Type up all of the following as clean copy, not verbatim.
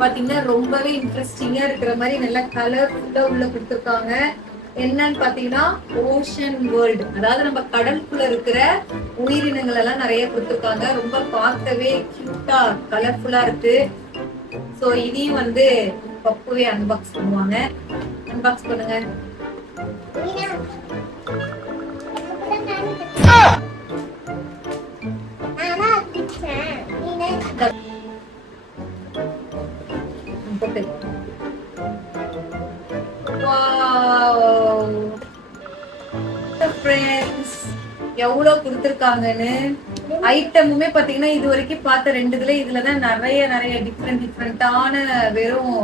பாத்தீங்கன்னா ரொம்பவே இன்ட்ரெஸ்டிங்கா இருக்கிற மாதிரி நல்லா கலர்ஃபுல்லா உள்ள கொடுத்துருக்காங்க. என்னன்னு பாத்தீங்கன்னா ஓஷன் வேர்ல்டு, அதாவது நம்ம கடலுக்குள்ள இருக்கிற உயிரினங்கள் எல்லாம் நிறைய கொடுத்துருக்காங்க. ரொம்ப பார்க்கவே கியூட்டா கலர்ஃபுல்லா இருக்கு. சோ இதையும் வந்து பப்புவே அன்பாக்ஸ் பண்ணுவாங்க. அன்பாக்ஸ் பண்ணுங்க. எவ்வளவு கொடுத்திருக்காங்கன்னு ஐட்டமுமே பாத்தீங்கன்னா இது வரைக்கும் பார்த்த ரெண்டுல இதுலதான் நிறைய டிஃப்ரெண்டான வெறும்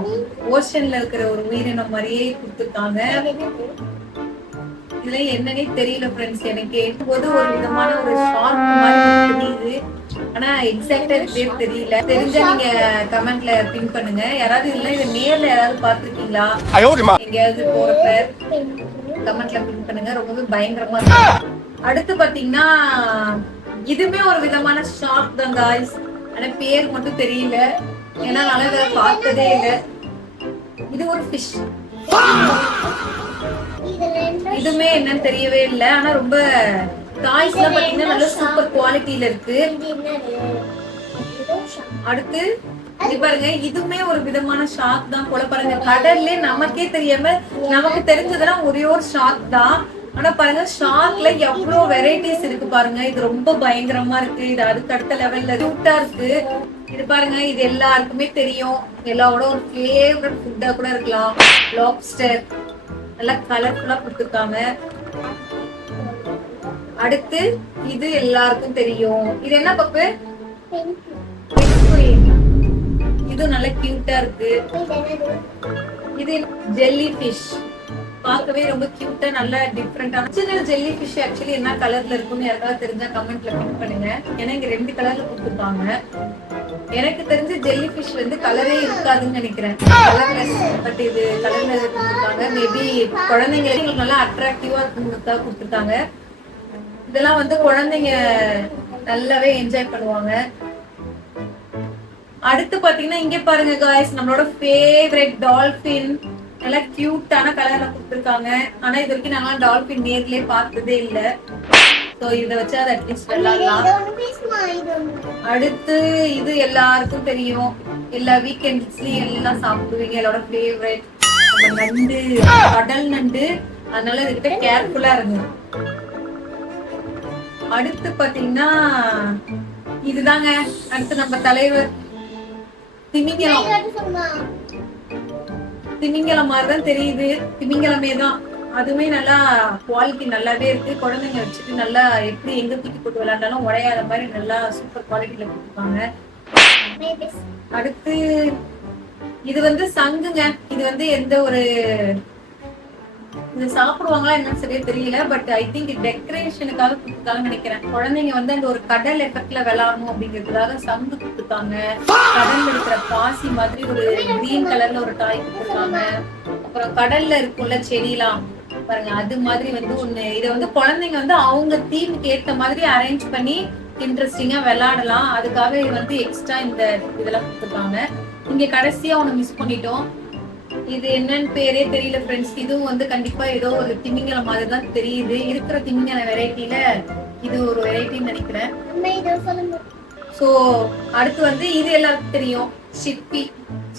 ஓஷன்ல இருக்கிற ஒரு உயிரினம் மாதிரியே கொடுத்திருக்காங்க. இதுல என்னன்னே தெரியல ஃப்ரெண்ட்ஸ். எனக்கு போது ஒரு விதமான ஒரு ஷார்க் மாதிரி தெரியுது, ஆனா எக்ஸாக்டா பேர் தெரியல. தெரிஞ்சா நீங்க கமெண்ட்ல பின் பண்ணுங்க. யாராவது இல்ல இதை நேர்ல யாராவது பாத்துருக்கீங்களா, எங்கேயாவது போறப்ப கமெண்ட்ல பின் பண்ணுங்க. ரொம்பவே பயங்கரமா இருக்கு. அடுத்து பாத்தீங்கன்னா இதுமே ஒரு விதமான ஷார்க் தான் காய்ஸ், ஆனா பேர் மட்டும் தெரியல, ஏன்னா நான் இதை பார்த்ததே இல்லை. இது ஒரு ஃபிஷ், இதுமே என்னன்னு தெரியவே இல்லை, ஆனா ரொம்ப டாய்ஸ் எல்லாம் பாத்தீங்கன்னா நல்ல சூப்பர் குவாலிட்டியில இருக்கு. அடுத்து இது பாருங்க, இதுமே ஒரு விதமான ஷார்க் தான் போல. பாருங்க கடல்ல நமக்கே தெரியாம நமக்கு தெரிஞ்சதெல்லாம் ஒரே ஒரு ஷார்க் தான், ஆனா பாருங்க ஷார்க்ல எவ்வளவு வெரைட்டிஸ் இருக்கு பாருங்க. இது ரொம்ப பயங்கரமா இருக்கு. இது அதுக்கு அடுத்த லெவல்ல கியூட்டா இருக்கு. இது பாருங்க, இது எல்லாருக்குமே தெரியும், எல்லாரோட ஒரு ஃபேவரட் ஃபுட்டா கூட இருக்கலாம், லாப்ஸ்டர். நல்லா கலர்ஃபுல்லா கொடுத்துருக்காங்க. அடுத்து இது எல்லாருக்கும் தெரியும், இது என்ன பப்பு? இது நல்ல கியூட்டா இருக்கு. இது ஜெல்லி ஃபிஷ், பார்க்கவே ரொம்ப கியூட்டா நல்ல டிஃப்ரெண்டான ஒரிஜினல் ஜெல்லி ஃபிஷ். ஆக்சுவலி என்ன கலர்ல இருக்கும்னு யாராவது தெரிஞ்சா கமெண்ட்ல பின் பண்ணுங்க. ஏன்னா இங்க 2 கலர்ல கொடுத்துருக்காங்க. எனக்கு தெரிஞ்ச ஜெல்லி ஃபிஷ் வந்து கலரே இருக்காதுன்னு நினைக்கிறேன், கலர்லெஸ். பட் இது கலர்ல கொடுத்துருக்காங்க. மேபி குழந்தைங்களுக்கு நல்லா அட்ராக்டிவா இருக்குங்கிறதுக்காக கொடுத்துருக்காங்க. இதெல்லாம் வந்து குழந்தைங்க நல்லாவே என்ஜாய் பண்ணுவாங்க. அடுத்து பாத்தீங்கன்னா இங்க பாருங்க காய்ஸ், நம்மளோட ஃபேவரட் டால்பின். நல்லா கியூட்டான கலர்ல கொடுத்துருக்காங்க. ஆனா இது வரைக்கும் நாங்க டால்பின் நேர்லயே பார்த்ததே இல்ல. சோ இத வச்சு அதை அட்லீஸ்ட் விளையாடலாம். அடுத்து இது எல்லாருக்கும் தெரியும், எல்லா வீக்கெண்ட்ஸ்லயும் எல்லாம் சாப்பிடுவீங்க, என்னோட ஃபேவரட் நண்டு, கடல் நண்டு. அதனால இதுகிட்ட கேர்ஃபுல்லா இருங்க. அடுத்து பாத்தீங்கன்னா இதுதாங்க, அடுத்து நம்ம தலைவர் திமிங்கலம். திமிங்கலம் மாதிரிதான் தெரியுது, திமிங்கலமே தான். அதுவுமே நல்லா குவாலிட்டி நல்லாவே இருக்கு. குழந்தைங்க வச்சுட்டு நல்லா எப்படி எங்க தூக்கி போட்டு விளையாண்டாலும் உடையாத மாதிரி நல்லா சூப்பர் குவாலிட்டியில கொடுத்துருக்காங்க. அடுத்து இது வந்து சங்குங்க. இது வந்து எந்த ஒரு இது சாப்பிடுவாங்களா என்னன்னு சரியா தெரியல, பட் ஐ திங்க் டெக்கரேஷனுக்காக கொடுத்துருக்காங்கன்னு நினைக்கிறேன். குழந்தைங்க வந்து அந்த ஒரு கடல் எஃபெக்ட்ல விளையாடணும் அப்படிங்கிறதுக்காக சங்கு கொடுத்துருக்காங்க. கடல்ல இருக்கிற பாசி மாதிரி ஒரு கிரீன் கலர்ல ஒரு டாய் கொடுத்துருக்காங்க. அப்புறம் கடல்ல இருக்குள்ள செடியெல்லாம் பாருங்க, அது மாதிரி வந்து ஒண்ணு. இதை வந்து குழந்தைங்க வந்து அவங்க தீமுக்கு ஏத்த மாதிரி அரேஞ்ச் பண்ணி இன்ட்ரெஸ்டிங்கா விளையாடலாம். அதுக்காக இது வந்து எக்ஸ்ட்ரா இந்த இதெல்லாம் கொடுத்துருக்காங்க. இங்க கடைசியா ஒண்ணு மிஸ் பண்ணிட்டோம், இது என்னன்னு பேரே தெரியல ஃப்ரெண்ட்ஸ். இதுவும் வந்து கண்டிப்பா ஏதோ ஒரு திமிங்கலம் மாதிரி தான் தெரியுது. இருக்கிற திமிங்கல வெரைட்டில இது ஒரு வெரைட்டின்னு நினைக்கிறேன். சோ அடுத்து வந்து இது எல்லாருக்கும் தெரியும், சிப்பி.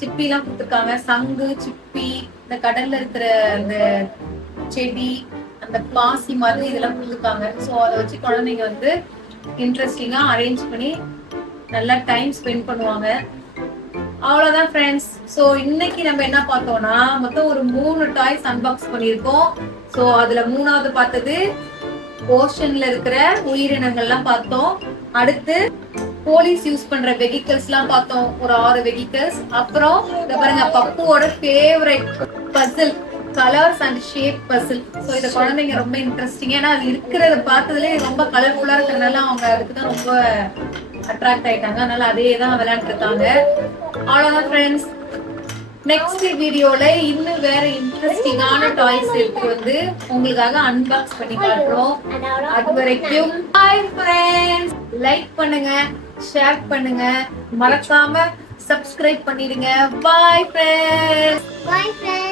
சிப்பி எல்லாம் கொடுத்துருக்காங்க. சங்கு, சிப்பி, இந்த கடல்ல இருக்கிற அந்த செடி, அந்த பாசி மாதிரி இதெல்லாம் கொடுத்துருக்காங்க. சோ அதை வச்சு குழந்தைங்க வந்து இன்ட்ரெஸ்டிங்கா அரேஞ்ச் பண்ணி நல்லா டைம் ஸ்பெண்ட் பண்ணுவாங்க. அவ்வளவுதான் ஃப்ரெண்ட்ஸ். சோ இன்னைக்கு நம்ம என்ன பார்த்தோம்னா மொத்தம் ஒரு 3 டாய்ஸ் அன்பாக்ஸ் பண்ணிருக்கோம். சோ அதுல 3வது பார்த்தது ஓஷன்ல இருக்கிற உயிரினங்கள்லாம் பார்த்தோம். அடுத்து போலீஸ் யூஸ் பண்ற வெஹிக்கிள்ஸ் எல்லாம் பார்த்தோம், ஒரு 6 வெஹிக்கிள்ஸ். அப்புறம் இத பாருங்க, பப்புவோட favourite puzzle, colours and shape puzzle. So இத குழந்தைங்க ரொம்ப இன்ட்ரெஸ்டிங், ஏன்னா அது இருக்கிறத பார்த்ததுல ரொம்ப கலர்ஃபுல்லா இருக்கிறதுனால அவங்க அதுக்குதான் ரொம்ப அட்ராக்ட் ஆயிட்டாங்க. அதனால அதே தான் விளையாண்டு இருக்காங்க. அவ்வளவுதான் ஃப்ரெண்ட்ஸ். நெக்ஸ்ட் வீடியோல இன்னும் வேற இன்ட்ரெஸ்டிங்கான டாய்ஸ் எடுத்து வந்து உங்களுக்காக அன்பாக்ஸ் பண்ணி காட்டுறோம். அது வரைக்கும் பை ஃப்ரெண்ட்ஸ். லைக் பண்ணுங்க, ஷேர் பண்ணுங்க, மறக்காம சப்ஸ்கிரைப் பண்ணிடுங்க. Bye friends. Bye friends.